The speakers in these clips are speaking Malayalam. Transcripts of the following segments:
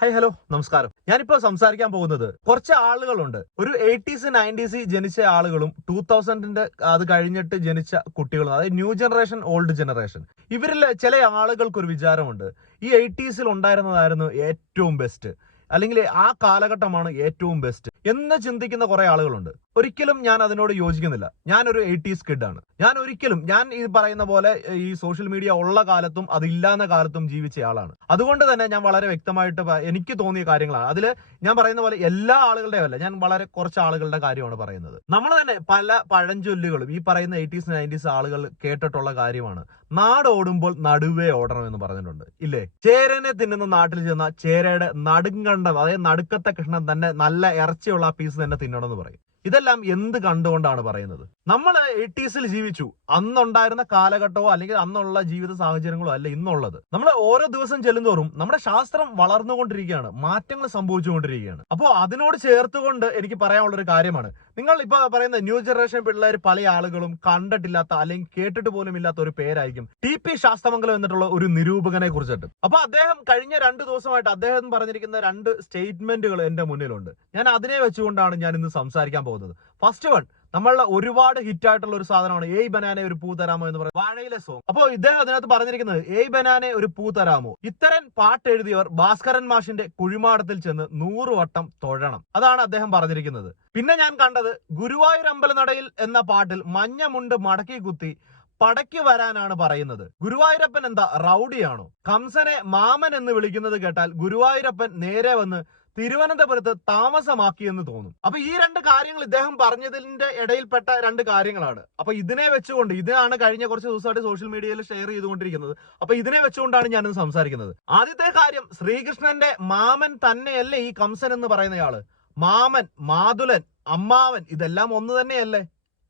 ഹായ് ഹലോ നമസ്കാരം. ഞാനിപ്പോ സംസാരിക്കാൻ പോകുന്നത് കുറച്ച് ആളുകളുണ്ട്. ഒരു എയ്റ്റീസ് നയന്റീസ് ജനിച്ച ആളുകളും ടൂ തൗസൻഡിന്റെ അത് കഴിഞ്ഞിട്ട് ജനിച്ച കുട്ടികളും അതായത് ന്യൂ ജനറേഷൻ ഓൾഡ് ജനറേഷൻ ഇവരിൽ ചില ആളുകൾക്ക് ഒരു വിചാരമുണ്ട്. ഈ എയ്റ്റീസിൽ ഉണ്ടായിരുന്നതായിരുന്നു ഏറ്റവും ബെസ്റ്റ് അല്ലെങ്കിൽ ആ കാലഘട്ടമാണ് ഏറ്റവും ബെസ്റ്റ് എന്ന് ചിന്തിക്കുന്ന കുറെ ആളുകളുണ്ട്. ഒരിക്കലും ഞാൻ അതിനോട് യോജിക്കുന്നില്ല. ഞാനൊരു എയ്റ്റീസ് കിഡാണ് ഞാൻ ഒരിക്കലും ഞാൻ ഈ പറയുന്ന പോലെ ഈ സോഷ്യൽ മീഡിയ ഉള്ള കാലത്തും അതില്ലാന്ന കാലത്തും ജീവിച്ച ആളാണ്. അതുകൊണ്ട് തന്നെ ഞാൻ വളരെ വ്യക്തമായിട്ട് എനിക്ക് തോന്നിയ കാര്യങ്ങളാണ്. അതിൽ ഞാൻ പറയുന്ന പോലെ എല്ലാ ആളുകളുടെയും ഞാൻ വളരെ കുറച്ച് ആളുകളുടെ കാര്യമാണ് പറയുന്നത്. നമ്മൾ തന്നെ പല പഴഞ്ചൊല്ലുകളും ഈ പറയുന്ന എയ്റ്റീസ് നയന്റീസ് ആളുകൾ കേട്ടിട്ടുള്ള കാര്യമാണ്. നാട് ഓടുമ്പോൾ നടുവേ ഓടണം എന്ന് പറഞ്ഞിട്ടുണ്ട്. ഇല്ലേ? ചേരനെ തിന്നുന്ന നാട്ടിൽ ചെന്ന ചേരയുടെ നടുങ്കണ്ടം അതായത് നടുക്കത്തെ കൃഷ്ണൻ തന്നെ നല്ല ഇറച്ചിയുള്ള ആ പീസ് തന്നെ തിന്നണം എന്ന് പറയും. ഇതെല്ലാം എന്ത് കണ്ടുകൊണ്ടാണ് പറയുന്നത്? നമ്മൾ എയ്റ്റീസിൽ ജീവിച്ചു. അന്നുണ്ടായിരുന്ന കാലഘട്ടമോ അല്ലെങ്കിൽ അന്നുള്ള ജീവിത സാഹചര്യങ്ങളോ അല്ല ഇന്നുള്ളത്. നമ്മൾ ഓരോ ദിവസം ചെല്ലുന്തോറും നമ്മുടെ ശാസ്ത്രം വളർന്നുകൊണ്ടിരിക്കുകയാണ്. മാറ്റങ്ങൾ സംഭവിച്ചുകൊണ്ടിരിക്കുകയാണ്. അപ്പോൾ അതിനോട് ചേർത്തുകൊണ്ട് എനിക്ക് പറയാനുള്ള ഒരു കാര്യമാണ്. നിങ്ങൾ ഇപ്പൊ പറയുന്ന ന്യൂ ജനറേഷൻ പിള്ളേർ പല ആളുകളും കണ്ടിട്ടില്ലാത്ത അല്ലെങ്കിൽ കേട്ടിട്ട് പോലും ഇല്ലാത്ത ഒരു പേരായിരിക്കും. ടി പി ശാസ്തമംഗലം എന്നിട്ടുള്ള ഒരു നിരൂപകനെ കുറിച്ചിട്ട്. അപ്പൊ അദ്ദേഹം കഴിഞ്ഞ രണ്ട് ദിവസമായിട്ട് അദ്ദേഹം പറഞ്ഞിരിക്കുന്ന രണ്ട് സ്റ്റേറ്റ്മെന്റുകൾ എന്റെ മുന്നിലുണ്ട്. ഞാൻ അതിനെ വെച്ചുകൊണ്ടാണ് ഞാൻ ഇന്ന് സംസാരിക്കാൻ പോകുന്നത്. ഫസ്റ്റ് വൺ നമ്മളുടെ ഒരുപാട് ഹിറ്റ് ആയിട്ടുള്ള ഒരു സാധനമാണ് ഏയ് ബനാനെ ഒരു പൂ തരാമോ എന്ന് പറയുന്നത്. വാഴയിലെ സോങ് അപ്പോൾ ഇദ്ദേഹം അതിനകത്ത് പറഞ്ഞിരിക്കുന്നത് ഏയ് ബനാനെ ഒരു പൂ തരാമോ? ഇത്തരം പാട്ട് എഴുതിയവർ ഭാസ്കരൻ മാഷിന്റെ കുഴിമാടത്തിൽ ചെന്ന് നൂറ് വട്ടം തൊഴണം. അതാണ് അദ്ദേഹം പറഞ്ഞിരിക്കുന്നത്. പിന്നെ ഞാൻ കണ്ടത് ഗുരുവായൂർ അമ്പലനടയിൽ എന്ന പാട്ടിൽ മഞ്ഞ മുണ്ട് മടക്കി കുത്തി പടയ്ക്ക് വരാനാണ് പറയുന്നത്. ഗുരുവായൂരപ്പൻ എന്താ റൗഡിയാണോ? കംസനെ മാമൻ എന്ന് വിളിക്കുന്നത് കേട്ടാൽ ഗുരുവായൂരപ്പൻ നേരെ വന്ന് തിരുവനന്തപുരത്ത് താമസമാക്കിയെന്ന് തോന്നും. അപ്പൊ ഈ രണ്ട് കാര്യങ്ങൾ ഇദ്ദേഹം പറഞ്ഞതിന്റെ ഇടയിൽപ്പെട്ട രണ്ട് കാര്യങ്ങളാണ്. അപ്പൊ ഇതിനെ വെച്ചുകൊണ്ട് ഇതാണ് കഴിഞ്ഞ കുറച്ച് ദിവസമായിട്ട് സോഷ്യൽ മീഡിയയിൽ ഷെയർ ചെയ്തുകൊണ്ടിരിക്കുന്നത്. അപ്പൊ ഇതിനെ വെച്ചുകൊണ്ടാണ് ഞാനിന്ന് സംസാരിക്കുന്നത്. ആദ്യത്തെ കാര്യം ശ്രീകൃഷ്ണന്റെ മാമൻ തന്നെയല്ലേ ഈ കംസൻ എന്ന് പറയുന്നയാൾ? മാമൻ മാതുലൻ അമ്മാവൻ ഇതെല്ലാം ഒന്ന് തന്നെയല്ലേ?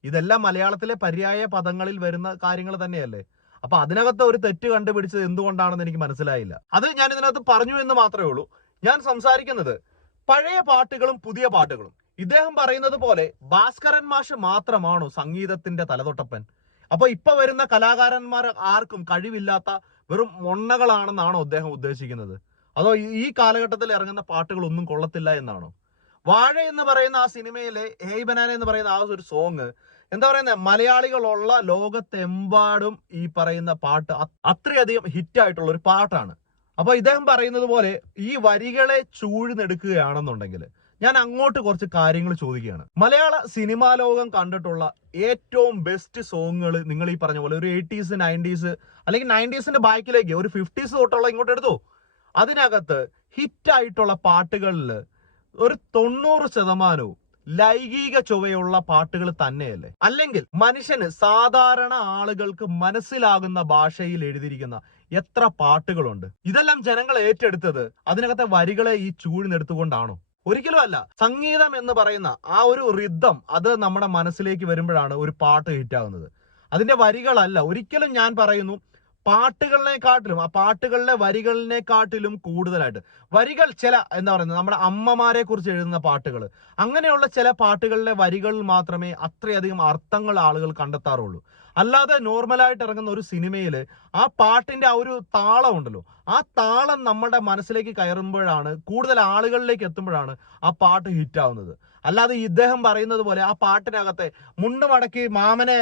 ഇതെല്ലാം മലയാളത്തിലെ പര്യായ പദങ്ങളിൽ വരുന്ന കാര്യങ്ങൾ തന്നെയല്ലേ? അപ്പൊ അതിനകത്ത് ഒരു തെറ്റ് കണ്ടുപിടിച്ചത് എന്തുകൊണ്ടാണെന്ന് എനിക്ക് മനസ്സിലായില്ല. അത് ഞാൻ ഇതിനകത്ത് പറഞ്ഞു എന്ന് മാത്രമേ ഉള്ളൂ. ഞാൻ സംസാരിക്കുന്നത് പഴയ പാട്ടുകളും പുതിയ പാട്ടുകളും. ഇദ്ദേഹം പറയുന്നത് പോലെ ഭാസ്കരൻ മാഷ് മാത്രമാണോ സംഗീതത്തിന്റെ തലതൊട്ടപ്പൻ? അപ്പൊ ഇപ്പൊ വരുന്ന കലാകാരന്മാർ ആർക്കും കഴിവില്ലാത്ത വെറും മൊണ്ണകളാണെന്നാണോ അദ്ദേഹം ഉദ്ദേശിക്കുന്നത്? അതോ ഈ- കാലഘട്ടത്തിൽ ഇറങ്ങുന്ന പാട്ടുകൾ ഒന്നും കൊള്ളത്തില്ല എന്നാണോ? വാഴ എന്ന് പറയുന്ന ആ സിനിമയിലെ ഹേയ് ബനാന എന്ന് പറയുന്ന ആ ഒരു സോങ് എന്താ പറയുന്നത് മലയാളികളുള്ള ലോകത്തെമ്പാടും ഈ പറയുന്ന പാട്ട് അത്രയധികം ഹിറ്റ് ആയിട്ടുള്ള ഒരു പാട്ടാണ്. അപ്പൊ ഇദ്ദേഹം പറയുന്നത് പോലെ ഈ വരികളെ ചൂഴ്ന്നെടുക്കുകയാണെന്നുണ്ടെങ്കിൽ ഞാൻ അങ്ങോട്ട് കുറച്ച് കാര്യങ്ങൾ ചോദിക്കുകയാണ്. മലയാള സിനിമാ ലോകം കണ്ടിട്ടുള്ള ഏറ്റവും ബെസ്റ്റ് സോങ്ങുകൾ നിങ്ങൾ ഈ പറഞ്ഞ പോലെ ഒരു എയ്റ്റീസ് നയന്റീസ് അല്ലെങ്കിൽ നയന്റീസിന്റെ ബാക്കിലേക്ക് ഒരു ഫിഫ്റ്റീസ് തൊട്ടുള്ള ഇങ്ങോട്ട് എടുത്തു. അതിനകത്ത് ഹിറ്റ് ആയിട്ടുള്ള പാട്ടുകളിൽ ഒരു തൊണ്ണൂറ് ശതമാനവും ലൈംഗിക ചുവയുള്ള പാട്ടുകൾ തന്നെയല്ലേ? അല്ലെങ്കിൽ മനുഷ്യന് സാധാരണ ആളുകൾക്ക് മനസ്സിലാകുന്ന ഭാഷയിൽ എഴുതിയിരിക്കുന്ന എത്ര പാട്ടുകളുണ്ട്? ഇതെല്ലാം ജനങ്ങൾ ഏറ്റെടുത്തത് അതിനകത്തെ വരികളെ ഈ ചൂഴ്ന്നെടുത്തുകൊണ്ടാണോ ഒരിക്കലും അല്ല. സംഗീതം എന്ന് പറയുന്ന ആ ഒരു റിദ്ധം അത് നമ്മുടെ മനസ്സിലേക്ക് വരുമ്പോഴാണ് ഒരു പാട്ട് ഹിറ്റാകുന്നത് അതിന്റെ വരികളല്ല. ഒരിക്കലും ഞാൻ പറയുന്നു പാട്ടുകളിനെക്കാട്ടിലും ആ പാട്ടുകളിലെ വരികളിനെക്കാട്ടിലും കൂടുതലായിട്ട്. വരികൾ ചില എന്താ പറയുന്നത് നമ്മുടെ അമ്മമാരെ കുറിച്ച് എഴുതുന്ന പാട്ടുകൾ. അങ്ങനെയുള്ള ചില പാട്ടുകളിലെ വരികളിൽ മാത്രമേ അത്രയധികം അർത്ഥങ്ങൾ ആളുകൾ കണ്ടെത്താറുള്ളൂ. അല്ലാതെ നോർമലായിട്ട് ഇറങ്ങുന്ന ഒരു സിനിമയിൽ ആ പാട്ടിന്റെ ആ ഒരു താളം ഉണ്ടല്ലോ. ആ താളം നമ്മുടെ മനസ്സിലേക്ക് കയറുമ്പോഴാണ് കൂടുതൽ ആളുകളിലേക്ക് എത്തുമ്പോഴാണ് ആ പാട്ട് ഹിറ്റ് ആവുന്നത് അല്ലാതെ ഇദ്ദേഹം പറയുന്നത് പോലെ ആ പാട്ടിനകത്തെ മുണ്ട് മടക്കി മാമനെ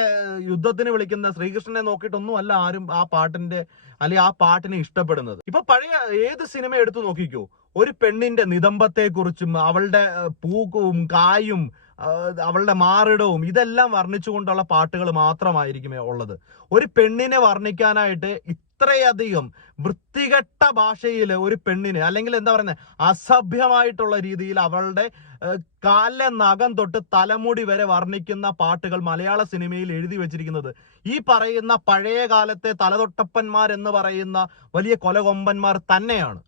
യുദ്ധത്തിന് വിളിക്കുന്ന ശ്രീകൃഷ്ണനെ നോക്കിയിട്ടൊന്നും അല്ല ആരും ആ പാട്ടിന്റെ അല്ലെങ്കിൽ ആ പാട്ടിനെ ഇഷ്ടപ്പെടുന്നത്. ഇപ്പൊ പഴയ ഏത് സിനിമ എടുത്തു നോക്കിക്കോ? ഒരു പെണ്ണിന്റെ നിതംബത്തെ കുറിച്ചും അവളുടെ പൂക്കും കായും അവളുടെ മാറിടവും ഇതെല്ലാം വർണിച്ചുകൊണ്ടുള്ള പാട്ടുകൾ മാത്രമായിരിക്കുമേ ഉള്ളത്. ഒരു പെണ്ണിനെ വർണിക്കാനായിട്ട് ഇത്രയധികം വൃത്തികെട്ട ഭാഷയിൽ ഒരു പെണ്ണിനെ അല്ലെങ്കിൽ എന്താ പറയുന്നത് അസഭ്യമായിട്ടുള്ള രീതിയിൽ അവളുടെ കാലിലെ നഖം തൊട്ട് തലമുടി വരെ വർണിക്കുന്ന പാട്ടുകൾ മലയാള സിനിമയിൽ എഴുതി വെച്ചിരിക്കുന്നത്. ഈ പറയുന്ന പഴയ കാലത്തെ തലതൊട്ടപ്പന്മാർ എന്ന് പറയുന്ന വലിയ കൊലകൊമ്പന്മാർ തന്നെയാണ്.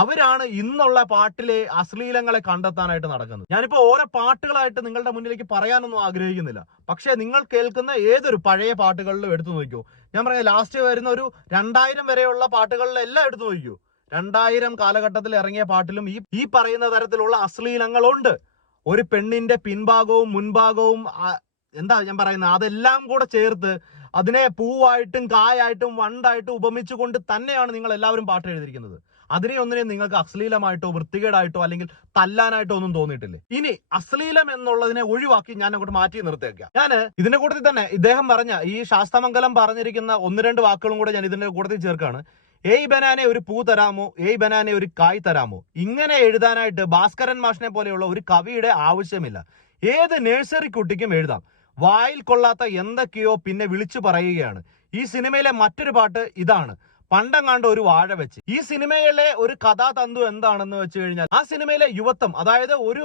അവരാണ് ഇന്നുള്ള പാട്ടിലെ അശ്ലീലങ്ങളെ കണ്ടെത്താനായിട്ട് നടക്കുന്നത്. ഞാനിപ്പോ ഓരോ പാട്ടുകളായിട്ട് നിങ്ങളുടെ മുന്നിലേക്ക് പറയാനൊന്നും ആഗ്രഹിക്കുന്നില്ല. പക്ഷേ നിങ്ങൾ കേൾക്കുന്ന ഏതൊരു പഴയ പാട്ടുകളിലും എടുത്തു നോക്കൂ ഞാൻ പറഞ്ഞ ലാസ്റ്റ് വരുന്ന ഒരു രണ്ടായിരം വരെയുള്ള പാട്ടുകളിലെല്ലാം എടുത്തു നോക്കൂ രണ്ടായിരം കാലഘട്ടത്തിൽ ഇറങ്ങിയ പാട്ടിലും ഈ ഈ പറയുന്ന തരത്തിലുള്ള അശ്ലീലങ്ങളുണ്ട്. ഒരു പെണ്ണിന്റെ പിൻഭാഗവും മുൻഭാഗവും എന്താ ഞാൻ പറയുന്നത് അതെല്ലാം കൂടെ ചേർത്ത് അതിനെ പൂവായിട്ടും കായായിട്ടും വണ്ടായിട്ടും ഉപമിച്ചുകൊണ്ട് തന്നെയാണ് നിങ്ങൾ എല്ലാവരും പാട്ട് എഴുതിയിരിക്കുന്നത്. അതിനെ ഒന്നിനെയും നിങ്ങൾക്ക് അശ്ലീലമായിട്ടോ വൃത്തികേടായിട്ടോ അല്ലെങ്കിൽ തല്ലാനായിട്ടോ ഒന്നും തോന്നിയിട്ടില്ലേ? ഇനി അശ്ലീലം എന്നുള്ളതിനെ ഒഴിവാക്കി ഞാൻ അങ്ങോട്ട് മാറ്റി നിർത്തിയേക്കാം. ഞാൻ ഇതിന്റെ കൂട്ടത്തിൽ തന്നെ ഇദ്ദേഹം പറഞ്ഞ ഈ ശാസ്തമംഗലം പറഞ്ഞിരിക്കുന്ന ഒന്ന് രണ്ട് വാക്കുകളും കൂടെ ഞാൻ ഇതിന്റെ കൂട്ടത്തിൽ ചേർക്കാണ്. ഏയ് ബനാനെ ഒരു പൂ തരാമോ? ഏയ് ബനാനെ ഒരു കായ് തരാമോ? ഇങ്ങനെ എഴുതാനായിട്ട് ഭാസ്കരൻ മാഷിനെ പോലെയുള്ള ഒരു കവിയുടെ ആവശ്യമില്ല. ഏത് നഴ്സറി കുട്ടിക്കും എഴുതാം. വായിൽ കൊള്ളാത്ത എന്തൊക്കെയോ പിന്നെ വിളിച്ചു പറയുകയാണ്. ഈ സിനിമയിലെ മറ്റൊരു പാട്ട് ഇതാണ്. പണ്ടങ്ങാണ്ട് ഒരു വാഴ വെച്ച്. ഈ സിനിമയിലെ ഒരു കഥാതന്തു എന്താണെന്ന് വെച്ച് കഴിഞ്ഞാൽ ആ സിനിമയിലെ യുവത്വം അതായത് ഒരു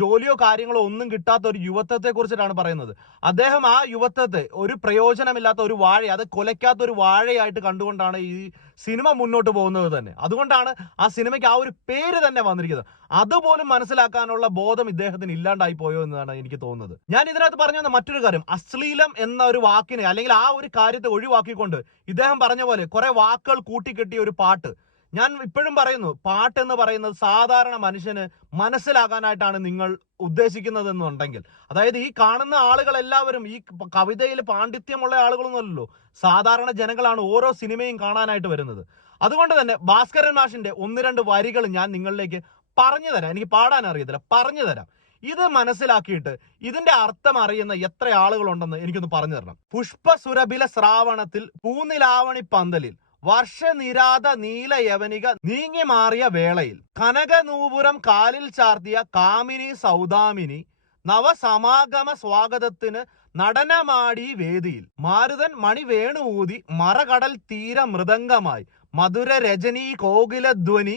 ജോലിയോ കാര്യങ്ങളോ ഒന്നും കിട്ടാത്ത ഒരു യുവത്വത്തെ കുറിച്ചിട്ടാണ് പറയുന്നത്. അദ്ദേഹം ആ യുവത്വത്തെ ഒരു പ്രയോജനമില്ലാത്ത ഒരു വാഴ അത് കൊലയ്ക്കാത്ത ഒരു വാഴയായിട്ട് കണ്ടുകൊണ്ടാണ് ഈ സിനിമ മുന്നോട്ട് പോകുന്നത് തന്നെ. അതുകൊണ്ടാണ് ആ സിനിമയ്ക്ക് ആ ഒരു പേര് തന്നെ വന്നിരിക്കുന്നത്. അതുപോലും മനസ്സിലാക്കാനുള്ള ബോധം ഇദ്ദേഹത്തിന് ഇല്ലാണ്ടായി പോയോ എന്നാണ് എനിക്ക് തോന്നുന്നത്. ഞാൻ ഇതിനകത്ത് പറഞ്ഞു വന്ന മറ്റൊരു കാര്യം. അശ്ലീലം എന്ന ഒരു വാക്കിനെ അല്ലെങ്കിൽ ആ ഒരു കാര്യത്തെ ഒഴിവാക്കിക്കൊണ്ട് ഇദ്ദേഹം പറഞ്ഞ പോലെ കുറെ വാക്കുകൾ കൂട്ടിക്കെട്ടിയ ഒരു പാട്ട്. ഞാൻ ഇപ്പോഴും പറയുന്നു പാട്ട് എന്ന് പറയുന്നത് സാധാരണ മനുഷ്യന് മനസ്സിലാകാനായിട്ടാണ് നിങ്ങൾ ഉദ്ദേശിക്കുന്നത് ഉദ്ദേശിക്കുന്നതെന്നുണ്ടെങ്കിൽ. അതായത് ഈ കാണുന്ന ആളുകൾ എല്ലാവരും ഈ കവിതയിൽ പാണ്ഡിത്യമുള്ള ആളുകളൊന്നുമല്ലല്ലോ. സാധാരണ ജനങ്ങളാണ് ഓരോ സിനിമയും കാണാനായിട്ട് വരുന്നത്. അതുകൊണ്ട് തന്നെ ഭാസ്കരൻ മാഷിന്റെ ഒന്ന് രണ്ട് വരികൾ ഞാൻ നിങ്ങളിലേക്ക് പറഞ്ഞു തരാം. എനിക്ക് പാടാൻ അറിയത്തില്ല. പറഞ്ഞു തരാം. ഇത് മനസ്സിലാക്കിയിട്ട് ഇതിന്റെ അർത്ഥം അറിയുന്ന എത്ര ആളുകളുണ്ടെന്ന് എനിക്കൊന്ന് പറഞ്ഞു തരണം. പുഷ്പസുരഭില ശ്രാവണത്തിൽ പൂനിലാവണി പന്തലിൽ വർഷനിരാത നീല യവനിക നീങ്ങി മാറിയ വേളയിൽ കനകനൂപുരം കാലിൽ ചാർത്തിയ കാമിനി സൗദാമിനി നവസമാഗമ സ്വാഗതത്തിന് നടനമാടി വേദിയിൽ മാരുതൻ മണി വേണു ഊതി മറകടൽ തീര മൃദംഗമായി മധുര രജനി കോകിലധ്വനി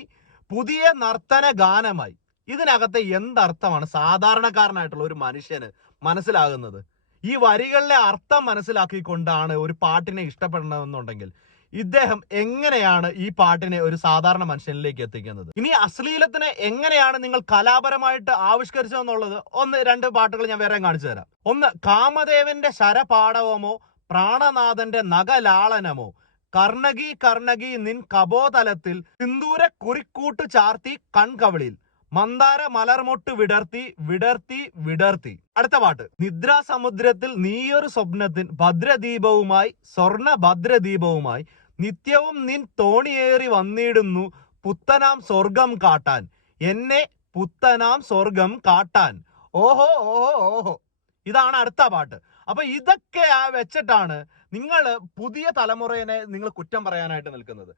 പുതിയ നർത്തന ഗാനമായി. ഇതിനകത്തെ എന്തർത്ഥമാണ് സാധാരണക്കാരനായിട്ടുള്ള ഒരു മനുഷ്യന് മനസ്സിലാകുന്നത്? ഈ വരികളിലെ അർത്ഥം മനസ്സിലാക്കിക്കൊണ്ടാണ് ഒരു പാട്ടിനെ ഇഷ്ടപ്പെടണമെന്നുണ്ടെങ്കിൽ ഇദ്ദേഹം എങ്ങനെയാണ് ഈ പാട്ടിനെ ഒരു സാധാരണ മനുഷ്യനിലേക്ക് എത്തിക്കുന്നത്? ഇനി അശ്ലീലത്തിനെ എങ്ങനെയാണ് നിങ്ങൾ കലാപരമായിട്ട് ആവിഷ്കരിച്ചതെന്നുള്ളത് ഒന്ന് രണ്ട് പാട്ടുകൾ ഞാൻ വേറെ കാണിച്ചു തരാം. ഒന്ന് കാമദേവന്റെ ശരപാടവമോ പ്രാണനാഥന്റെ നഗലാളനമോ കർണകി കർണകി നിൻ കബോതലത്തിൽ സിന്ദൂര കുറിക്കൂട്ട് ചാർത്തി കൺകവളിൽ. മന്ദാര മലർമൊട്ട് വിടർത്തി വിടർത്തി വിടർത്തി. അടുത്ത പാട്ട്. നിദ്രാസമുദ്രത്തിൽ നീയൊരു സ്വപ്നത്തിൽ ഭദ്രദീപവുമായി സ്വർണ ഭദ്രദീപവുമായി നിത്യവും നിൻ തോണിയേറി വന്നിടുന്നു പുത്തനാം സ്വർഗം കാട്ടാൻ. എന്നെ പുത്തനാം സ്വർഗം കാട്ടാൻ. ഓഹോ ഓഹോ ഓഹോ. ഇതാണ് അടുത്ത പാട്ട്. അപ്പൊ ഇതൊക്കെ ആ വെച്ചിട്ടാണ് നിങ്ങൾ പുതിയ തലമുറയെ നിങ്ങൾ കുറ്റം പറയാനായിട്ട് നിൽക്കുന്നത്.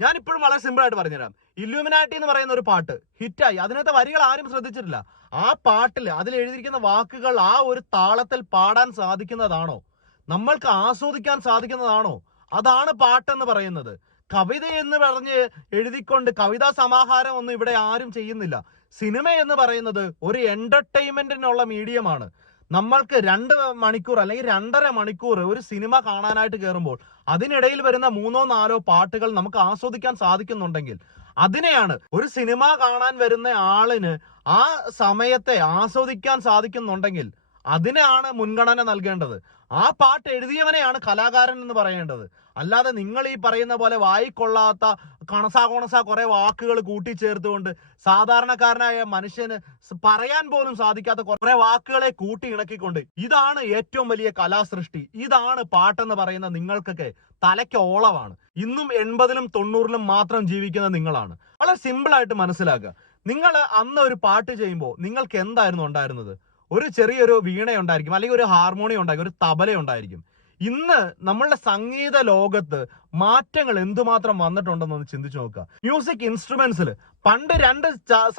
ഞാൻ ഇപ്പോഴും വളരെ സിമ്പിൾ ആയിട്ട് പറഞ്ഞുതരാം. ഇല്യൂമിനാറ്റി എന്ന് പറയുന്ന ഒരു പാട്ട് ഹിറ്റായി. അതിനകത്തെ വരികൾ ആരും ശ്രദ്ധിച്ചിട്ടില്ല. ആ പാട്ടിൽ അതിൽ എഴുതിയിരിക്കുന്ന വാക്കുകൾ ആ ഒരു താളത്തിൽ പാടാൻ സാധിക്കുന്നതാണോ? നമ്മൾക്ക് ആസ്വദിക്കാൻ സാധിക്കുന്നതാണോ? അതാണ് പാട്ടെന്ന് പറയുന്നത്. കവിത എന്ന് പറഞ്ഞ് എഴുതിക്കൊണ്ട് കവിതാ സമാഹാരം ഒന്നും ഇവിടെ ആരും ചെയ്യുന്നില്ല. സിനിമ എന്ന് പറയുന്നത് ഒരു എന്റർടൈൻമെന്റിനുള്ള മീഡിയമാണ് നമ്മൾക്ക് രണ്ട് മണിക്കൂർ അല്ലെങ്കിൽ രണ്ടര മണിക്കൂർ ഒരു സിനിമ കാണാനായിട്ട് കയറുമ്പോൾ അതിനിടയിൽ വരുന്ന മൂന്നോ നാലോ പാട്ടുകൾ നമുക്ക് ആസ്വദിക്കാൻ സാധിക്കുന്നുണ്ടെങ്കിൽ അതിനെയാണ് ഒരു സിനിമ കാണാൻ വരുന്ന ആളിന് ആ സമയത്തെ ആസ്വദിക്കാൻ സാധിക്കുന്നുണ്ടെങ്കിൽ അതിനെയാണ് മുൻഗണന നൽകേണ്ടത്. ആ പാട്ട് എഴുതിയവനെയാണ് കലാകാരൻ എന്ന് പറയേണ്ടത്. അല്ലാതെ നിങ്ങൾ ഈ പറയുന്ന പോലെ വായിക്കൊള്ളാത്ത കണസാ കൊണസാ കുറെ വാക്കുകൾ കൂട്ടിച്ചേർത്തുകൊണ്ട് സാധാരണക്കാരനായ മനുഷ്യന് പറയാൻ പോലും സാധിക്കാത്ത കുറെ വാക്കുകളെ കൂട്ടി ഇണക്കിക്കൊണ്ട് ഇതാണ് ഏറ്റവും വലിയ കലാസൃഷ്ടി. ഇതാണ് പാട്ടെന്ന് പറയുന്ന നിങ്ങൾക്കൊക്കെ തലയ്ക്ക് ഓളമാണ് ഇന്നും എൺപതിലും തൊണ്ണൂറിലും മാത്രം ജീവിക്കുന്ന നിങ്ങളാണ്. വളരെ സിമ്പിളായിട്ട് മനസ്സിലാക്കുക. നിങ്ങൾ അന്ന് ഒരു പാട്ട് ചെയ്യുമ്പോൾ നിങ്ങൾക്ക് എന്തായിരുന്നു ഉണ്ടായിരുന്നത്? ഒരു ചെറിയൊരു വീണ ഉണ്ടായിരിക്കും അല്ലെങ്കിൽ ഒരു ഹാർമോണിയം ഉണ്ടായിരിക്കും ഒരു തബല ഉണ്ടായിരിക്കും ഇന്ന് നമ്മളുടെ സംഗീത ലോകത്ത് മാറ്റങ്ങൾ എന്തുമാത്രം വന്നിട്ടുണ്ടെന്ന് ചിന്തിച്ചു നോക്കുക. മ്യൂസിക് ഇൻസ്ട്രുമെന്റ്സിൽ പണ്ട് രണ്ട്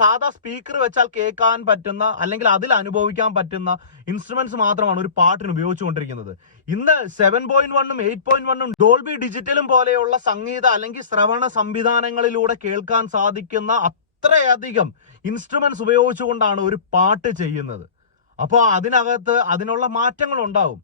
സാധാ സ്പീക്കർ വെച്ചാൽ കേൾക്കാൻ പറ്റുന്ന അല്ലെങ്കിൽ അതിൽ അനുഭവിക്കാൻ പറ്റുന്ന ഇൻസ്ട്രുമെന്റ്സ് മാത്രമാണ് ഒരു പാട്ടിന് ഉപയോഗിച്ചുകൊണ്ടിരിക്കുന്നത് ഇന്ന് സെവൻ പോയിന്റ് വണ്ണും എയ്റ്റ് പോയിന്റ് വണ്ണും ഡോൾബി ഡിജിറ്റലും പോലെയുള്ള സംഗീത അല്ലെങ്കിൽ ശ്രവണ സംവിധാനങ്ങളിലൂടെ കേൾക്കാൻ സാധിക്കുന്ന അത്രയധികം ഇൻസ്ട്രുമെന്റ്സ് ഉപയോഗിച്ചുകൊണ്ടാണ് ഒരു പാട്ട് ചെയ്യുന്നത്. അപ്പോൾ അതിനകത്ത് അതിനുള്ള മാറ്റങ്ങൾ ഉണ്ടാവും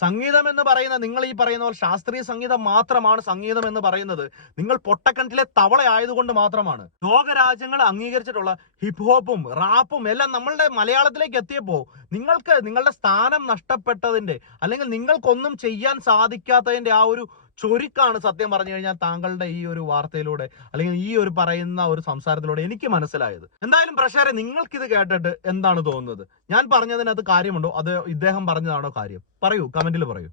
സംഗീതം എന്ന് പറയുന്ന നിങ്ങൾ ഈ പറയുന്ന പോലെ ശാസ്ത്രീയ സംഗീതം മാത്രമാണ് സംഗീതം എന്ന് പറയുന്നത്. നിങ്ങൾ പൊട്ടക്കണ്ടിലെ തവള ആയതുകൊണ്ട് മാത്രമാണ്. ലോകരാജ്യങ്ങൾ അംഗീകരിച്ചിട്ടുള്ള ഹിപ് ഹോപ്പും റാപ്പും എല്ലാം നമ്മളുടെ മലയാളത്തിലേക്ക് എത്തിയപ്പോൾ നിങ്ങൾക്ക് നിങ്ങളുടെ സ്ഥാനം നഷ്ടപ്പെട്ടതിന്റെ അല്ലെങ്കിൽ നിങ്ങൾക്കൊന്നും ചെയ്യാൻ സാധിക്കാത്തതിന്റെ ആ ഒരു ചൊരുക്കാണ് സത്യം പറഞ്ഞു കഴിഞ്ഞാൽ താങ്കളുടെ ഈ ഒരു വാർത്തയിലൂടെ അല്ലെങ്കിൽ ഈ ഒരു പറയുന്ന ഒരു സംസാരത്തിലൂടെ എനിക്ക് മനസ്സിലായത്. എന്തായാലും പ്രഷറെ നിങ്ങൾക്കിത് കേട്ടിട്ട് എന്താണ് തോന്നുന്നത്? ഞാൻ പറഞ്ഞതിനകത്ത് കാര്യമുണ്ടോ? അത് ഇദ്ദേഹം പറഞ്ഞതാണോ കാര്യം? പറയൂ കമന്റിൽ പറയൂ.